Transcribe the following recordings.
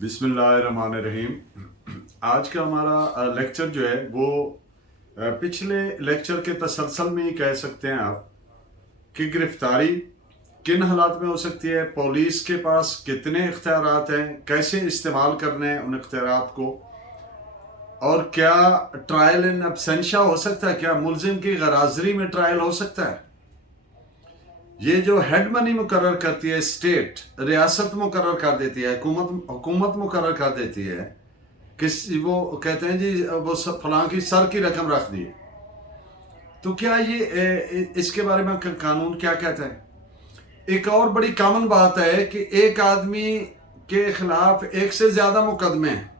बिस्मिल्लाहिर्रहमानिर्रहीम। आज का हमारा लेक्चर जो है वो पिछले लेक्चर के तसलसल में ही कह सकते हैं आप कि गिरफ्तारी किन हालात में हो सकती है, पुलिस के पास कितने इख्तियारात हैं, कैसे इस्तेमाल करने हैं उन इख्तियारात को, और क्या ट्रायल इन अब्सेंशा हो सकता है, क्या मुलजिम की गराजरी में ट्रायल हो सकता है। ये जो हेड मनी मुकर्रर करती है स्टेट, रियासत मुकर्रर कर देती है, हुकूमत मुकर्रर कर देती है कि वो कहते हैं जी वो फलां की सर की रकम रख दी। तो क्या ये इसके बारे में कानून क्या कहता है। एक और बड़ी कॉमन बात है कि एक आदमी के खिलाफ एक से ज्यादा मुकदमे हैं,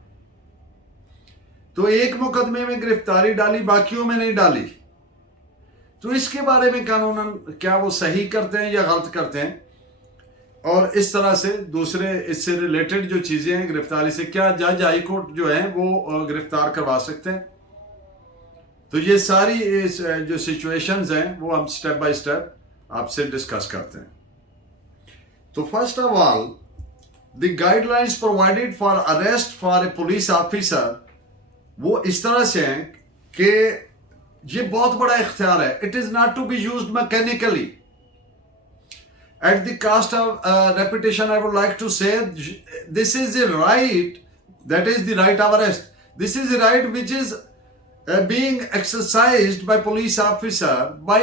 तो एक मुकदमे में गिरफ्तारी डाली, बाकियों में नहीं डाली। तो इसके बारे में कानूनन क्या वो सही करते हैं या गलत करते हैं, और इस तरह से दूसरे इससे रिलेटेड जो चीजें हैं गिरफ्तारी से, क्या जज हाई कोर्ट जो है वो गिरफ्तार करवा सकते हैं। तो ये सारी जो सिचुएशंस हैं वो हम स्टेप बाय स्टेप आपसे डिस्कस करते हैं। तो first of all, the guidelines provided for arrest for a police officer वो इस तरह से हैं कि ये बहुत बड़ा इख्तियार है। It is not to be used mechanically. At the cost of repetition, I would like to say this is the right, that is the right of arrest. This is the right which is being exercised by police officer by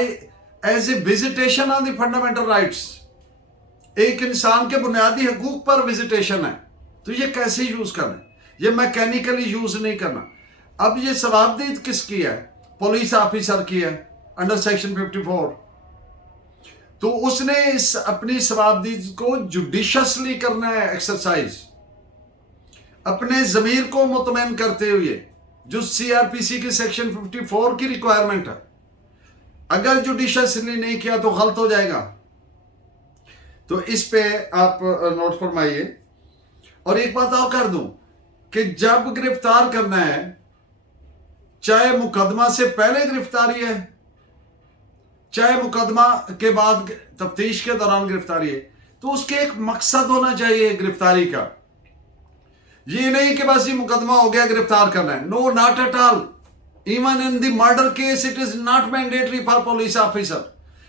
as a visitation on the fundamental rights. एक इंसान के बुनियादी हकूक पर visitation है, तो ये कैसे यूज करना है, ये मैकेनिकली यूज नहीं करना। अब ये सवाबदीद किसकी है? पुलिस ऑफिसर की है अंडर सेक्शन 54। तो उसने इस अपनी सवाबदीद को जुडिशियसली करना है एक्सरसाइज, अपने जमीर को मुतमईन करते हुए, जो सीआरपीसी के सेक्शन 54 की रिक्वायरमेंट है। अगर जुडिशियसली नहीं किया तो गलत हो जाएगा। तो इस पे आप नोट फरमाइए। और एक बात और कर दूं कि जब गिरफ्तार करना है, चाहे मुकदमा से पहले गिरफ्तारी है, चाहे मुकदमा के बाद तफ्तीश के दौरान गिरफ्तारी है, तो उसके एक मकसद होना चाहिए गिरफ्तारी का। ये नहीं कि बस ये मुकदमा हो गया गिरफ्तार करना है। No, not at all. Even in the murder case it is not mandatory for police officer.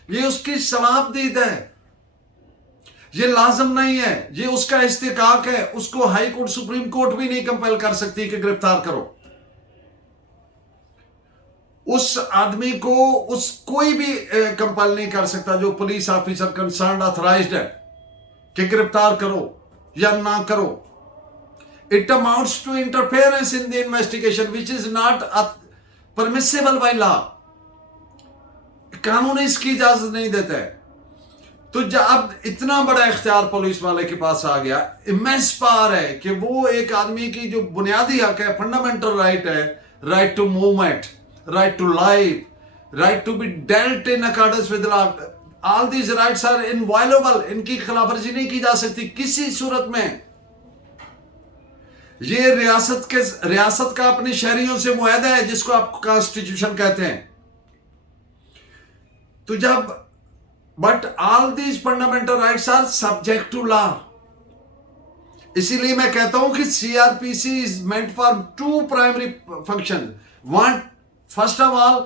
ये उसकी सवाबदीद है, ये लाजम नहीं है, ये उसका इस्तिकाक है। उसको हाई कोर्ट, सुप्रीम कोर्ट भी नहीं कंपेल कर सकती कि गिरफ्तार करो। उस आदमी को कोई भी कंपेल नहीं कर सकता जो पुलिस ऑफिसर कंसर्न ऑथराइज्ड है कि गिरफ्तार करो या ना करो। It amounts to interference in the investigation which is not permissible by law. कानून इसकी इजाजत नहीं देता है। तो जब इतना बड़ा इख्तियार पुलिस वाले के पास आ गया, इमेंस पावर है कि वो एक आदमी की जो बुनियादी हक है, फंडामेंटल राइट है, right to movement, right to life, right to be dealt in accordance with the law, all these rights are inviolable. इनकी खिलाफवर्जी नहीं की जा सकती किसी सूरत में। ये रियासत का अपने शहरियों से मुआहदा है जिसको आप कॉन्स्टिट्यूशन कहते हैं। तो जब but all these fundamental rights are subject to law. इसीलिए मैं कहता हूं कि CrPC is meant for two primary function. One, first of all,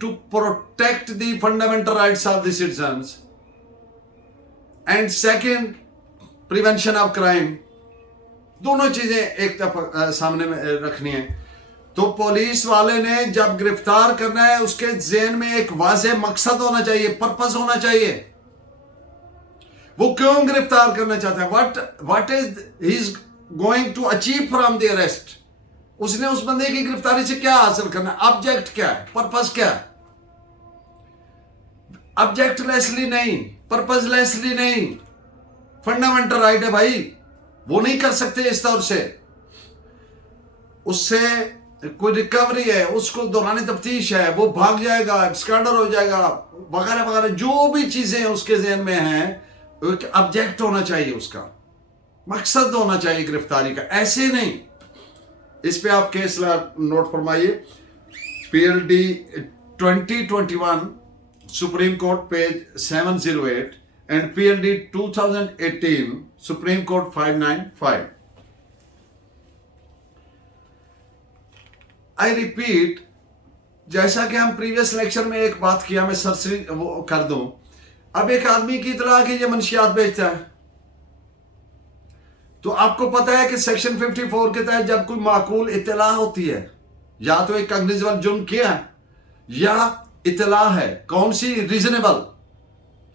to protect the fundamental rights of the citizens, and second, prevention of crime. दोनों चीजें एक तरफ सामने में रखनी है। तो पुलिस वाले ने जब गिरफ्तार करना है, उसके ज़हन में एक वाज़ेह मकसद होना चाहिए, पर्पस होना चाहिए। वो क्यों गिरफ्तार करना चाहता है, what is he is going to achieve from the arrest। उसने उस बंदे की गिरफ्तारी से क्या हासिल करना है, ऑब्जेक्ट क्या है, पर्पस क्या है। ऑब्जेक्टलेसली नहीं, पर्पसलेसली नहीं, फंडामेंटल राइट है भाई, वो नहीं कर सकते इस तौर से। उससे कोई रिकवरी है, उसको दौरान तफ्तीश है, वो भाग जाएगा, एब्सकॉन्डर हो जाएगा, वगैरह वगैरह, जो भी चीजें उसके ज़हन में हैं, ऑब्जेक्ट होना चाहिए, उसका मकसद होना चाहिए गिरफ्तारी का, ऐसे नहीं। इस पे आप केस नोट फरमाइए। PLD 2021 supreme court page 708 and PLD 2018 supreme court 595। I repeat, जैसा कि हम प्रीवियस लेक्चर में एक बात किया, मैं सरसरी वो कर दूं। अब एक आदमी की इतला कि ये मंशियात बेचता है, तो आपको पता है कि सेक्शन 54 के तहत जब कोई माकूल इतला होती है, या तो एक कॉग्निजेबल जुर्म किया है या इतला है कौन सी रीजनेबल,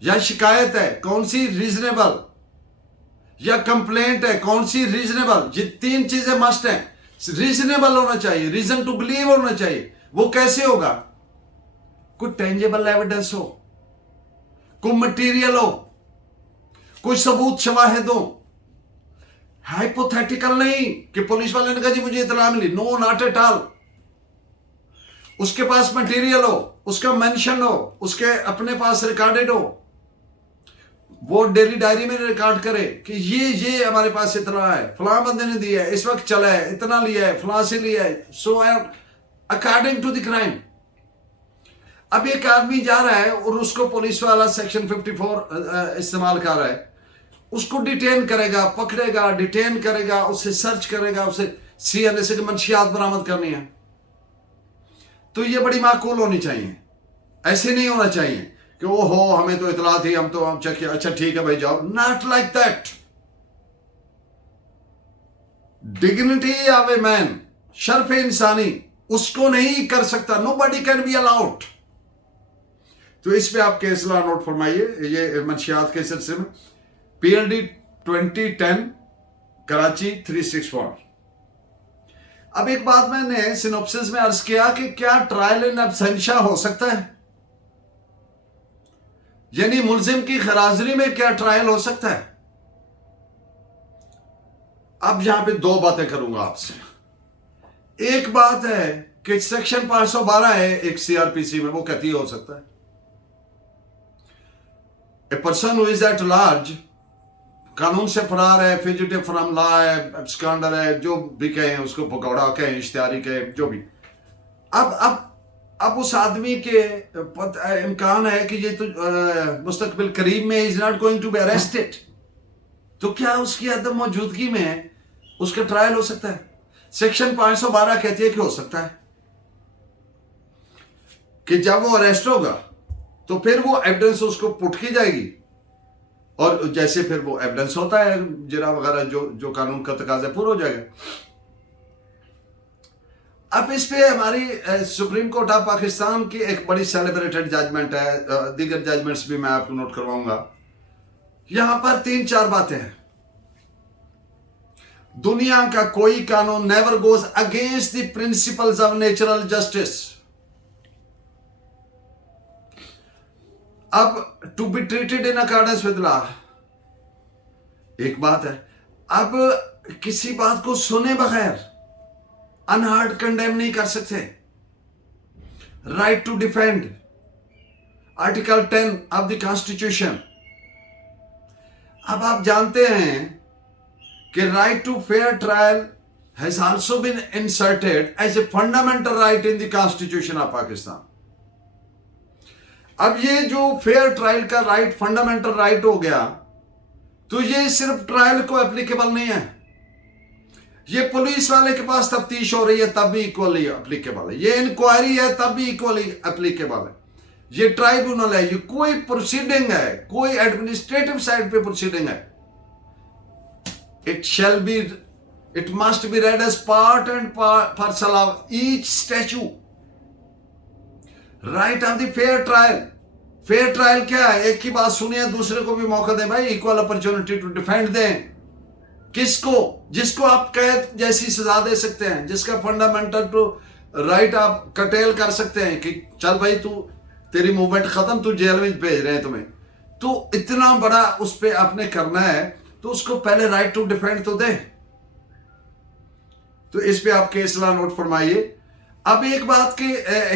या शिकायत है कौन सी रीजनेबल, या कंप्लेंट है कौन सी रीजनेबल, ये तीन चीजें मस्ट हैं। रीजनेबल होना चाहिए, रीजन टू बिलीव होना चाहिए। वो कैसे होगा? कोई टेंजेबल एविडेंस हो, कोई मटेरियल हो, कोई सबूत शवाहिद हो, हाइपोथेटिकल नहीं कि पुलिस वाले ने कहा जी मुझे इतला मिली, नो नॉट एट ऑल। उसके पास मटेरियल हो, उसका मेंशन हो, उसके अपने पास रिकॉर्डेड हो, वो डेली डायरी में रिकॉर्ड करे कि ये हमारे पास इतना है, फलां बंदे ने दिया है, इस वक्त चला है, इतना लिया है, फलां से लिया है, so according to the crime. अब एक आदमी जा रहा है और उसको पुलिस वाला सेक्शन 54 इस्तेमाल कर रहा है, उसको डिटेन करेगा, पकड़ेगा, डिटेन करेगा, उससे सर्च करेगा, उसे सीएनए से मंशियात बरामद करनी है, तो ये बड़ी माकूल होनी चाहिए। ऐसे नहीं होना चाहिए कि वो हो हमें तो इतला थी, हम तो हम चेक किया, अच्छा ठीक है भाई जाओ। Not like that. Dignity of a man, शर्फ इंसानी, उसको नहीं कर सकता, nobody can be allowed. तो इस पे आप केस ला नोट फरमाइए, ये मंशियात के सिलसिले में PLD 2010 कराची 361। अब एक बात मैंने सिनॉप्सिस में अर्ज किया कि क्या ट्रायल इन एब्सेंशिया हो सकता है, यानी मुलजिम की खराजरी में क्या ट्रायल हो सकता है? अब यहां पे दो बातें करूंगा आपसे। एक बात है कि सेक्शन 512 है एक CRPC में, वो कहती हो सकता है a person who is at large, कानून से फरार है, फ्यूजिटिव फ्रॉम लॉ है, एब्सकॉन्डर है, जो भी कहें उसको, पकौड़ा कहें, इश्तिहारी कहें, जो भी। अब उस आदमी के इम्कान है कि ये तो मुस्तकबिल करीब में is not going to be arrested, तो क्या उसकी अदम मौजूदगी में उसका ट्रायल हो सकता है? सेक्शन 512 कहती है कि हो सकता है कि जब वो अरेस्ट होगा तो फिर वो एविडेंस उसको पुट की जाएगी, और जैसे फिर वो एविडेंस होता है जरा वगैरह, जो कानून का तकाजा पूरा हो जाएगा। अब इस पे हमारी सुप्रीम कोर्ट ऑफ पाकिस्तान की एक बड़ी सेलिब्रेटेड जजमेंट है, दीगर जजमेंट्स भी मैं आपको नोट करवाऊंगा। यहां पर 3-4 बातें हैं। दुनिया का कोई कानून never goes against the principles of natural justice. अब to be treated in accordance with law एक बात है, अब किसी बात को सुने बगैर अनहर्ड कंडेम नहीं कर सकते। Right to defend, article 10 of the constitution. अब आप जानते हैं कि right to fair trial has also been inserted as a fundamental right in the constitution of Pakistan. अब ये जो फेयर ट्रायल का राइट फंडामेंटल राइट हो गया, तो ये सिर्फ ट्रायल को एप्लीकेबल नहीं है, ये पुलिस वाले के पास तफ्तीश हो रही है तब भी इक्वली एप्लीकेबल है, ये इंक्वायरी है तब भी इक्वली एप्लीकेबल है, ये ट्राइब्यूनल है, ये कोई प्रोसीडिंग है, कोई एडमिनिस्ट्रेटिव साइड पे प्रोसीडिंग है। It must be read as part and parcel of each statute. Right of the fair trial. Fair trial क्या है? एक की बात सुनिए, दूसरे को भी मौका दें, भाई इक्वल अपॉर्चुनिटी टू डिफेंड दें। किसको? जिसको आप कैद जैसी सजा दे सकते हैं, जिसका फंडामेंटल टू राइट आप कटेल कर सकते हैं कि चल भाई तू, तेरी मूवमेंट खत्म, तू जेल में भेज रहे हैं तुम्हें, तो इतना बड़ा उस पर आपने करना है, तो उसको पहले राइट टू डिफेंड तो दे। तो इस पे आप केस ला नोट फरमाइए। अब एक बात की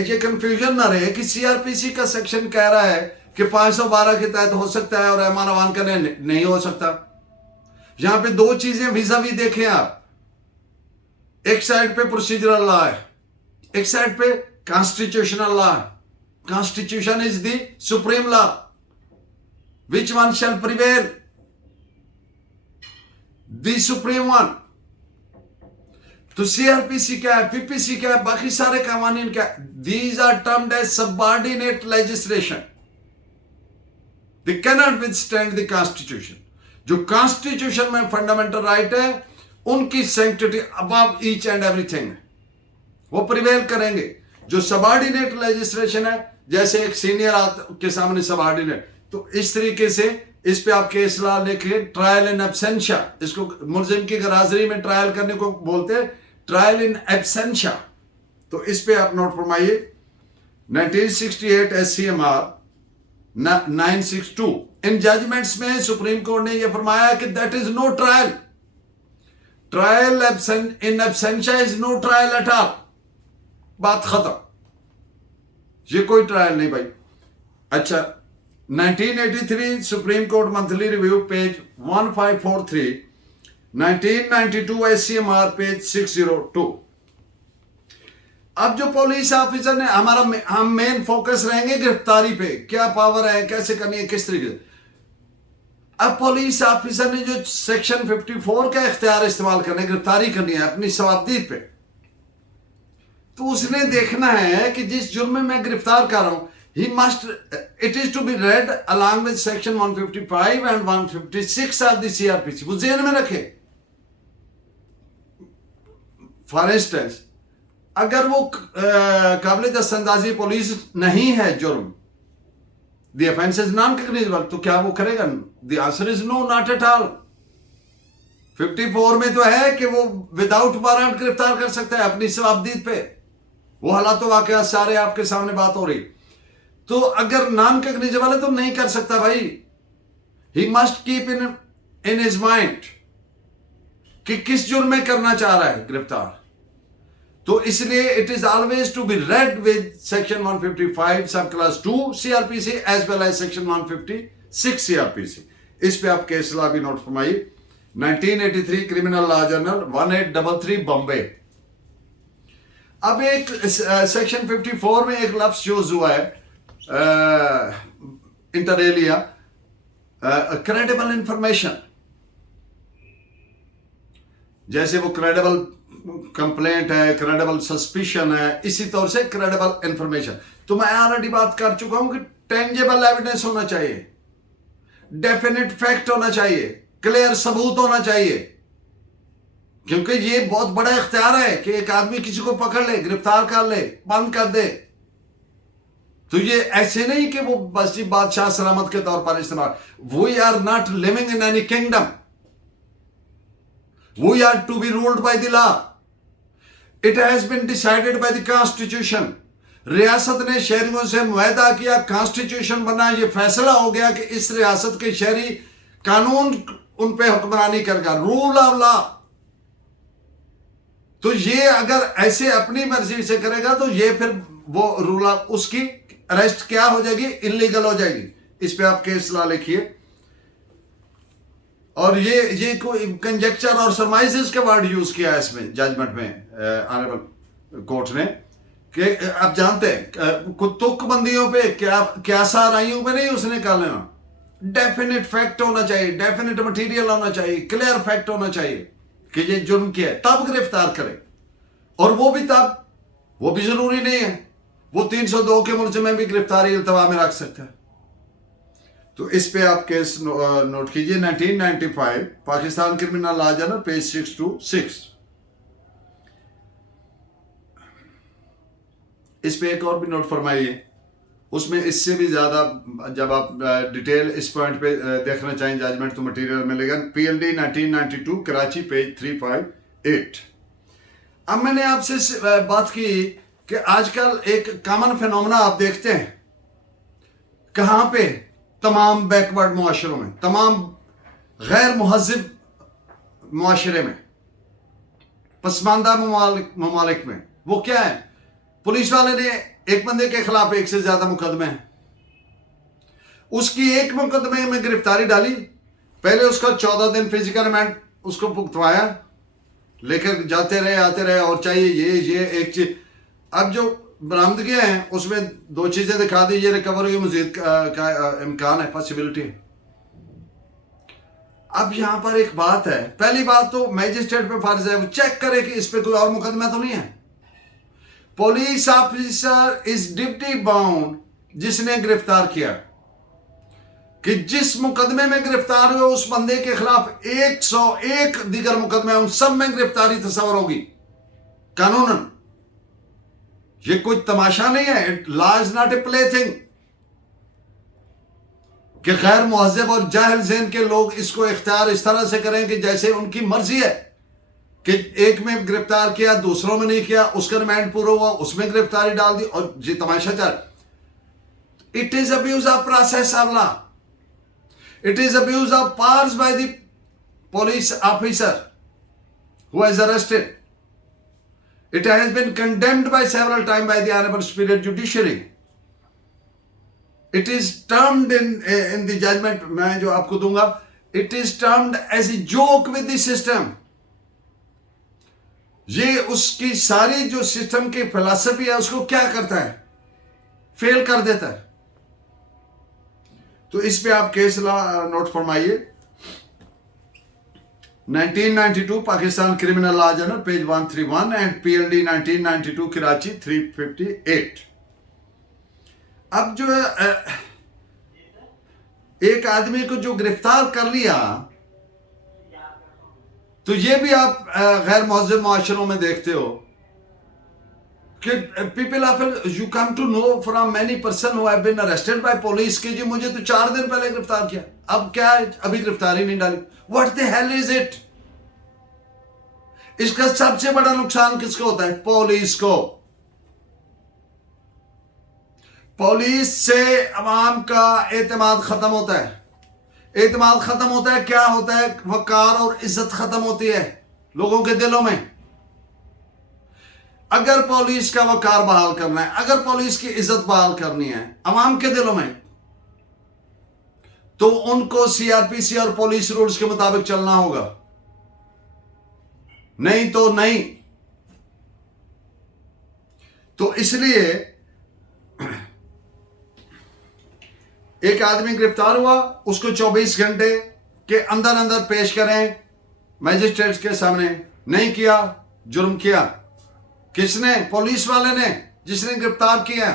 ये कंफ्यूजन ना रहे कि CRPC का सेक्शन कह रहा है कि 512 के तहत हो सकता है और एमान का नहीं हो सकता। यहां पे दो चीजें विजावी देखें आप, एक साइड पे प्रोसीजरल लॉ है, एक साइड पे कॉन्स्टिट्यूशनल लॉ है। Constitution is the supreme law, which one shall prevail? The supreme one. तो सीआरपीसी क्या है, पीपीसी क्या है, बाकी सारे कवानीन क्या है? These are termed as subordinate legislation, they cannot withstand the constitution. जो कॉन्स्टिट्यूशन में फंडामेंटल राइट है उनकी sanctity above each and everything है, वो प्रिवेल करेंगे। जो सबऑर्डिनेट लेजिस्लेशन है, जैसे एक सीनियर के सामने सबऑर्डिनेट, तो इस तरीके से इस पे आप केस लॉ लिखिए, ट्रायल इन एब्सेंशिया, इसको मुलजिम की गैरहाजिरी में ट्रायल करने को बोलते हैं, ट्रायल इन एब्सेंशिया। तो इस पे आप नोट फरमाइए 1968 SCMR 962 इन जजमेंट्स में सुप्रीम कोर्ट ने यह फरमाया कि that is no trial, trial in absentia is no trial at all, बात खत्म, ये कोई ट्रायल नहीं भाई। अच्छा, 1983 supreme court monthly review page 1543, 1992 SCMR page 602। अब जो पुलिस ऑफिसर ने हम मेन फोकस रहेंगे गिरफ्तारी पे, क्या पावर है, कैसे करनी है, किस तरीके से। अब पुलिस ऑफिसर ने जो सेक्शन 54 का इख्तियार इस्तेमाल करना है, गिरफ्तारी करनी है अपनी सवाबदीद पे, तो उसने देखना है कि जिस जुर्म में मैं गिरफ्तार कर रहा हूं, he must, it is to be read along with section 155 and 156 of the CRPC, वो जेहन में रखे। फॉर इंस्टेंस, अगर वो काबिल दस्तंदाजी पुलिस नहीं है जुर्म, the offense is non-cognizable, तो क्या वो करेगा? The answer is no, not at all। 54 में तो है कि वो विदाउट वारंट गिरफ्तार कर सकता है अपनी सवाबदीद पे, वो हालात वाकया सारे आपके सामने बात हो रही। तो अगर नॉन कॉग्निजेबल है तो नहीं कर सकता भाई। He must keep in his mind कि किस जुर्म में करना चाह रहा है गिरफ्तार। तो इसलिए it is always to be read with section 155 sub clause 2 CRPC as well as section 156 CRPC। इस पे आप केस लॉ भी नोट फरमाइए, 1983 क्रिमिनल लॉ जर्नल 1833 बॉम्बे। अब एक सेक्शन 54 में एक लफ्ज यूज हुआ है इंटर एलिया, क्रेडिबल इंफॉर्मेशन, जैसे वो क्रेडिबल कंप्लेंट है, क्रेडिबल सस्पिशन है, इसी तौर से क्रेडिबल इंफॉर्मेशन। तो मैं ऑलरेडी बात कर चुका हूं कि टेंजेबल एविडेंस होना चाहिए, डेफिनेट फैक्ट होना चाहिए, क्लियर सबूत होना चाहिए, क्योंकि ये बहुत बड़ा इख्तियार है कि एक आदमी किसी को पकड़ ले, गिरफ्तार कर ले, बंद कर दे। तो ये ऐसे नहीं कि वो बस जी बादशाह सलामत के तौर पर इस्तेमाल। We are not living in any kingdom, we are to be ruled by the law, it has been decided by the constitution. रियासत ने शहरियों से मुआहदा किया, कॉन्स्टिट्यूशन बना, ये फैसला हो गया कि इस रियासत के शहरी कानून उन पे हुक्मरानी करेगा, रूल ऑफ लॉ। तो ये अगर ऐसे अपनी मर्जी से करेगा तो ये फिर वो रूल ऑफ, उसकी अरेस्ट क्या हो जाएगी, इलीगल हो जाएगी। इस पे आप केस लॉ लिखिए। और ये कोई कंजेक्चर और सरमाइजेस का वर्ड यूज किया है इसमें जजमेंट में ऑनरेबल कोर्ट ने, कि आप जानते हैं तुकबंदियों पे क्या साराइयों पे नहीं उसने कर लेना, डेफिनेट फैक्ट होना चाहिए, डेफिनेट मटेरियल होना चाहिए, क्लियर फैक्ट होना चाहिए कि ये जुर्म किया है, तब गिरफ्तार करे। और वो भी तब, वो भी जरूरी नहीं है, वो 302 के मुल्ज़िम में भी गिरफ्तारी इल्तवा में रख सकता है। तो इस पे आप केस नोट कीजिए, 1995 Pakistan criminal law journal page 626। इस पे एक और भी नोट फरमाइए, उसमें इससे भी ज्यादा जब आप डिटेल इस पॉइंट पे देखना चाहें जजमेंट तो मटेरियल मिलेगा, PLD 1992 कराची पेज 358। अब मैंने आपसे बात की कि आजकल एक कॉमन फिनोमेना आप देखते हैं, कहां पे, तमाम बैकवर्ड मुआशरों में, तमाम गैर मुहज़्ज़िब मुआशरे में, पसमानदा ममालिक में, वो क्या है, पुलिस वाले ने एक बंदे के खिलाफ एक से ज्यादा मुकदमे हैं, उसकी एक मुकदमे में गिरफ्तारी डाली, पहले उसका 14 दिन फिजिकल रिमांड उसको भुगतवाया, लेकर जाते रहे आते रहे, और चाहिए ये एक चीज। अब जो बरामदगियां हैं उसमें 2 चीजें दिखा दी, ये रिकवरी मजीद का इम्कान है, पॉसिबिलिटी है। अब यहां पर एक बात है, पहली बात तो मैजिस्ट्रेट पे फर्ज है वो चेक करे कि इस पे कोई और मुकदमा तो नहीं है। Police officer is duty bound, जिसने गिरफ्तार किया, कि जिस मुकदमे में गिरफ्तार हुए उस बंदे के खिलाफ 101 दीगर मुकदमे, उन सब में गिरफ्तारी तस्वर होगी कानूनन। ये कोई तमाशा नहीं है, law is not a play thing कि गैर मुहज्जब और जाहिल ज़हन के लोग इसको इख्तियार इस तरह से करें कि जैसे उनकी मर्जी है, कि एक में गिरफ्तार किया दूसरों में नहीं किया, उसका रिमांड पूरा हुआ उसमें गिरफ्तारी डाल दी और ये तमाशा चल। It is abuse of process of law, it is abuse of powers by the police officer who has arrested. It has been condemned by several time by the honourable superior judiciary. It is termed in the judgment, मैं जो आपको दूंगा, it is termed as a joke with the system. ये उसकी सारी जो system की philosophy है उसको क्या करता है, फेल कर देता है। तो इस पे आप केस नोट फरमाइए। 1992 Pakistan criminal law journal page 131 and PLD 1992 Karachi 358। अब जो है एक आदमी को जो गिरफ्तार कर लिया, तो ये भी आप गैर मुहज्जब माशरों में देखते हो कि people of you come to know from many person who have been arrested by police कि जी मुझे तो 4 दिन पहले गिरफ्तार किया, अब क्या है अभी गिरफ्तारी नहीं डाली। What the hell is it. इसका सबसे बड़ा नुकसान किसको होता है, पुलिस को। पुलिस से अवाम का एतमाद खत्म होता है। एतमाद खत्म होता है, क्या होता है, वकार और इज्जत खत्म होती है लोगों के दिलों में। अगर पुलिस का वकार बहाल करना है, अगर पुलिस की इज्जत बहाल करनी है अवाम के दिलों में, तो उनको सीआरपीसी और पुलिस रूल्स के मुताबिक चलना होगा, नहीं तो नहीं। तो इसलिए एक आदमी गिरफ्तार हुआ, उसको 24 घंटे के अंदर अंदर पेश करें मैजिस्ट्रेट के सामने। नहीं किया, जुर्म किया किसने, पुलिस वाले ने जिसने गिरफ्तार किया।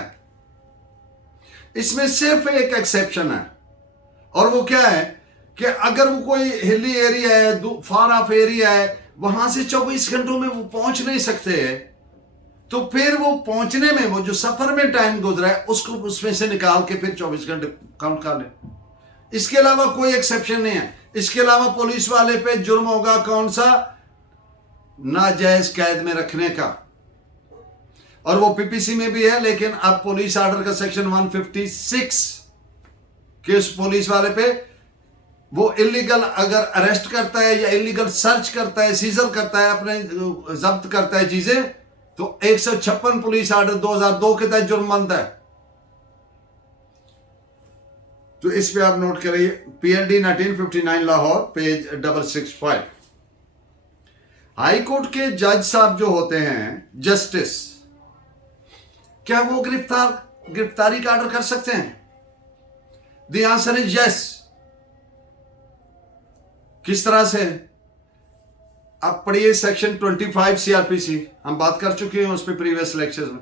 इसमें सिर्फ एक एक्सेप्शन है, और वो क्या है कि अगर वो कोई हिली एरिया है, फार ऑफ एरिया है, वहां से 24 घंटों में वो पहुंच नहीं सकते, तो फिर वो पहुंचने में वो जो सफर में टाइम गुजरा है उसको उसमें से निकाल के फिर 24 घंटे काउंट कर ले। इसके अलावा कोई एक्सेप्शन नहीं है। इसके अलावा पुलिस वाले पे जुर्म होगा कौन सा, नाजायज कैद में रखने का, और वो पीपीसी में भी है। लेकिन अब पुलिस ऑर्डर का सेक्शन 156 कि उस पुलिस वाले पे वो इलीगल अगर अरेस्ट करता है या इलीगल सर्च करता है, सीजर करता है, अपने जब्त करता है चीजें, तो 156 पुलिस ऑर्डर 2002 के तहत जुर्म बनता है। तो इस पे आप नोट करिए, PLD 1959 Lahore page 665। High court के जज साहब जो होते हैं, जस्टिस, क्या वो गिरफ्तारी का ऑर्डर कर सकते हैं? The answer is yes. किस तरह से? आप पढ़िए सेक्शन 25 सीआरपीसी, हम बात कर चुके हैं उस पर प्रीवियस लेक्चर्स में।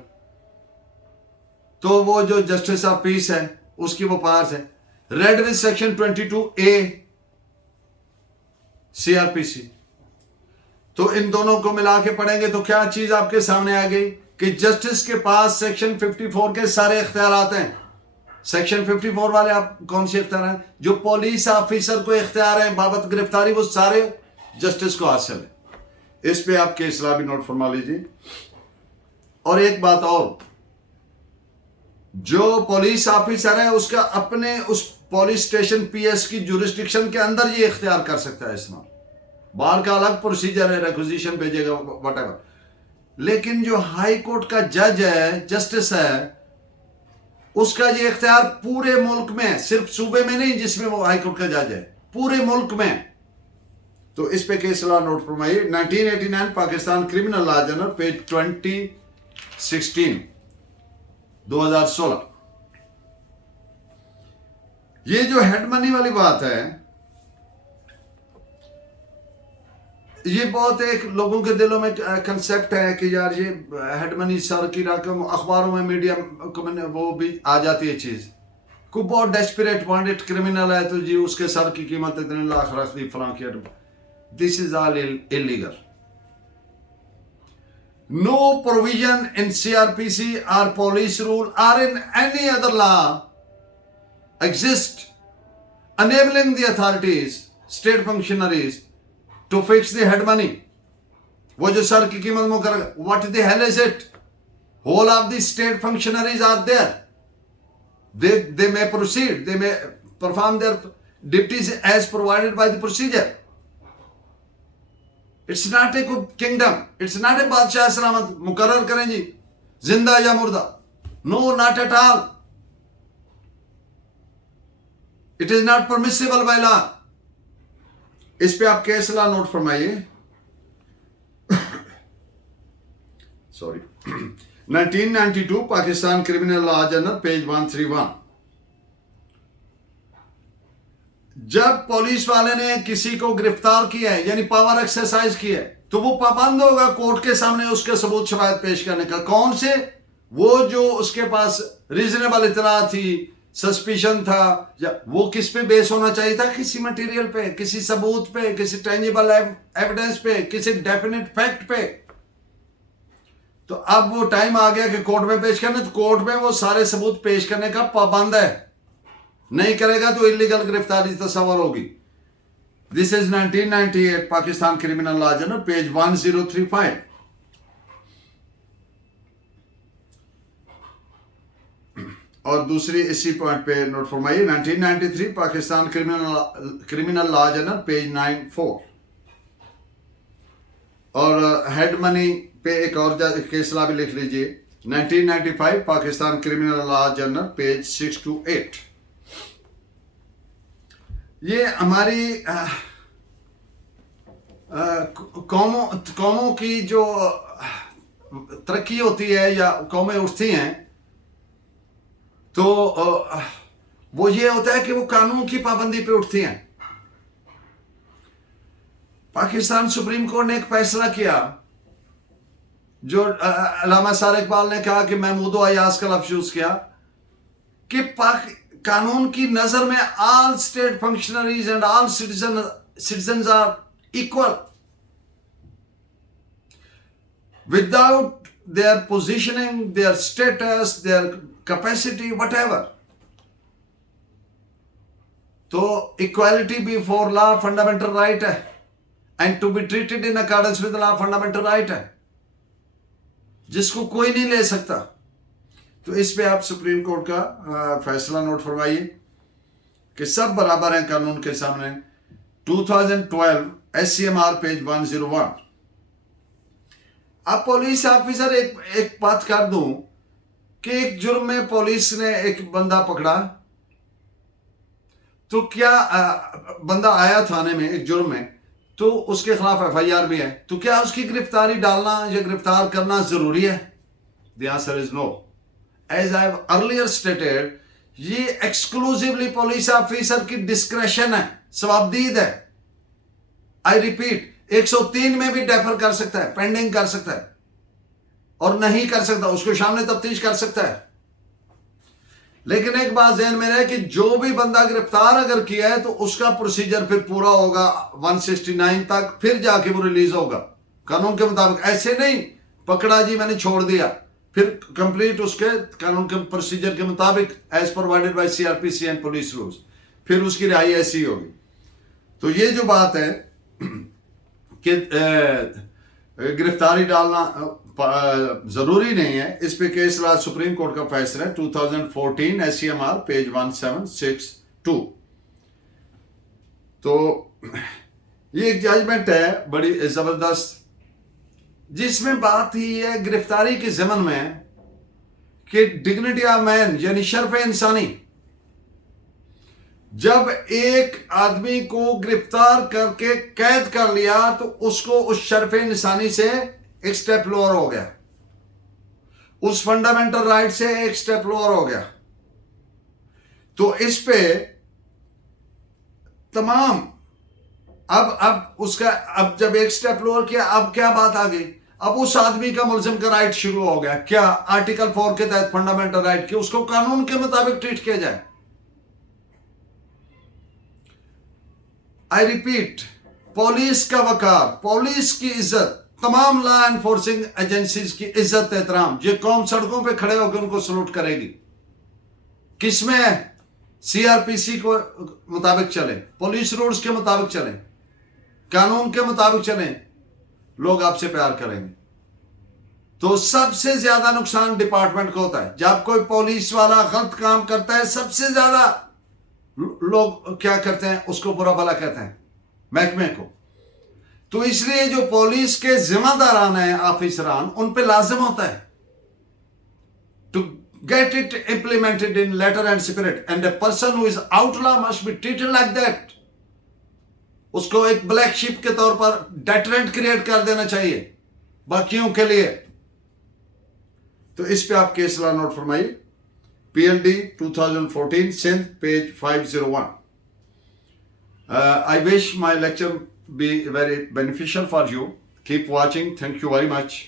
तो वो जो जस्टिस ऑफ पीस है उसकी वो पावर्स है। Red with section 22A CrPC. तो इन दोनों को मिला के पढ़ेंगे तो क्या चीज आपके सामने आ गई कि जस्टिस के पास सेक्शन 54 के सारे इख्तियार आते हैं। सेक्शन 54 वाले आप कौन से इख्तियार हैं? जो पुलिस ऑफिसर को इख्तियार है बाबत गिरफ्तारी, वो सारे जस्टिस को हासिल है। इस पे आप केस लॉ भी नोट फरमा लीजिए। और एक बात और, जो पुलिस ऑफिसर है उसका अपने उस पुलिस स्टेशन पीएस की जुरिस्डिक्शन के अंदर ये इख्तियार कर सकता है इस्तेमाल। बाहर का अलग प्रोसीजर है, रिक्विजिशन भेजेगा व्हाटएवर। लेकिन जो हाई कोर्ट का जज है, जस्टिस है, उसका ये इख्तियार पूरे मुल्क में, सिर्फ सूबे में नहीं जिसमें वो हाई कोर्ट का जज है, पूरे मुल्क में। तो इस पे केस लॉ नोट फरमाइए। 1989 Pakistan criminal law journal page 2016 2016। ये जो हेड मनी वाली बात है, ये बहुत एक लोगों के दिलों में कंसेप्ट है कि यार ये हेड मनी सर की रकम, अखबारों में मीडिया वो भी आ जाती है चीज, कोई बहुत डेस्परेट वांटेड क्रिमिनल है तो जी उसके सर की कीमत इतने लाख रख दी फलां किया। This is all illegal. No provision in CRPC or police rule or in any other law exist enabling the authorities, state functionaries to fix the head money. वो जो सर की कीमत मुकर, what the hell is it? Whole of the state functionaries are there. They may proceed, they may perform their duties as provided by the procedure. It's not a kingdom. It's not a बादशाह सलामत मुकर्रर करें जी जिंदा या मुर्दा. No, not at all. It is not permissible by law. इस पे आप केस लॉ नोट फरमाइए। Sorry 1992 Pakistan criminal law general page 131। जब पुलिस वाले ने किसी को गिरफ्तार किया है यानी पावर एक्सरसाइज किया है तो वो पाबंद होगा कोर्ट के सामने उसके सबूत शवायद पेश करने का। कौन से? वो जो उसके पास रीजनेबल इतला थी, सस्पिशन था, या वो किस पे बेस होना चाहिए था? किसी मटेरियल पे, किसी सबूत पे, किसी टेंजिबल एविडेंस पे, किसी डेफिनेट फैक्ट पे। तो अब वो टाइम आ गया कि कोर्ट में पेश करने, तो कोर्ट में वो सारे सबूत पेश करने का पाबंद है। नहीं करेगा तो इलीगल गिरफ्तारी तस्वर होगी। This is 1998 Pakistan criminal law general page 1035। और दूसरी इसी पॉइंट पे नोट फरमाइए 1993 Pakistan criminal law general page 94। और हेड मनी पे एक और केस लॉ भी लिख लीजिए 1995 Pakistan criminal law general page 6 to 8। ये हमारी कौमों की जो तरक्की होती है या कौमें उठती हैं तो वो ये होता है कि वो कानून की पाबंदी पे उठती हैं। पाकिस्तान सुप्रीम कोर्ट ने एक फैसला किया जो अल्लामा सर इकबाल ने कहा कि महमूद अयाज का लफ्ज यूज किया कि कानून की नजर में all state functionaries and all citizen are equal without their positioning, their status, their capacity, whatever. तो equality before law fundamental right है and to be treated in accordance with law fundamental right है जिसको कोई नहीं ले सकता। तो इस पे आप सुप्रीम कोर्ट का फैसला नोट फरमाइए कि सब बराबर हैं कानून के सामने। 2012 SCMR पेज 101। अब पुलिस ऑफिसर एक बात कर दूं कि एक जुर्म में पुलिस ने एक बंदा पकड़ा तो क्या बंदा आया थाने में एक जुर्म में तो उसके खिलाफ FIR भी है, तो क्या उसकी गिरफ्तारी डालना या गिरफ्तार करना जरूरी है? The answer is no. As I have earlier stated, ये एक्सक्लूसिवली पुलिस ऑफिसर की डिस्क्रेशन है, सवाबदीद है। आई रिपीट, 103 में भी डेफर कर सकता है, पेंडिंग कर सकता है, और नहीं कर सकता उसको सामने तफ्तीश कर सकता है। लेकिन एक बात ध्यान में रहे कि जो भी बंदा गिरफ्तार अगर किया है तो उसका प्रोसीजर फिर पूरा होगा 169 तक, फिर जाके वो रिलीज होगा कानून के मुताबिक। ऐसे नहीं पकड़ा जी मैंने छोड़ दिया, फिर कंप्लीट उसके कानून के प्रोसीजर के मुताबिक as provided by CRPC and police rules, फिर उसकी रिहाई ऐसी होगी। तो ये जो बात है कि गिरफ्तारी डालना जरूरी नहीं है, इस पे केस लॉ सुप्रीम कोर्ट का फैसला है 2014 SCMR पेज 1762। तो ये एक जजमेंट है बड़ी जबरदस्त जिसमें बात ही है गिरफ्तारी के ज़मन में कि डिग्निटी ऑफ मैन यानी शर्फ इंसानी, जब एक आदमी को गिरफ्तार करके कैद कर लिया तो उसको उस शर्फ इंसानी से एक स्टेप लोअर हो गया, उस फंडामेंटल राइट से एक स्टेप लोअर हो गया। तो इस पे तमाम अब उसका, अब जब एक स्टेप लोअर किया, अब क्या बात आ गई? अब उस आदमी का मुलजिम का राइट शुरू हो गया, क्या? आर्टिकल 4 के तहत फंडामेंटल राइट के, उसको कानून के मुताबिक ट्रीट किया जाए। आई रिपीट, पुलिस का वकार, पुलिस की इज्जत, तमाम लॉ एनफोर्सिंग एजेंसीज की इज्जत एहतराम, ये कौम सड़कों पे खड़े होकर उनको सलूट करेगी। किसमें है? सीआरपीसी को मुताबिक चले, पुलिस रूल्स के मुताबिक चले, कानून के मुताबिक चले, लोग आपसे प्यार करेंगे। तो सबसे ज्यादा नुकसान डिपार्टमेंट को होता है जब कोई पुलिस वाला गलत काम करता है। सबसे ज्यादा लोग क्या करते हैं? उसको बुरा भला कहते हैं, महकमे को। तो इसलिए जो पुलिस के जिम्मेदारान हैं, ऑफिसरान, उन पे लाजिम होता है to get it implemented in letter and spirit, and a person who is outlaw must be treated like that. उसको एक ब्लैक शिप के तौर पर डेटरेंट क्रिएट कर देना चाहिए बाकियों के लिए। तो इस पे आप केस ला नोट फरमाइए, PLD 2014 Sindh, page 501. I wish my lecture be very beneficial for you. Keep watching. Thank you very much.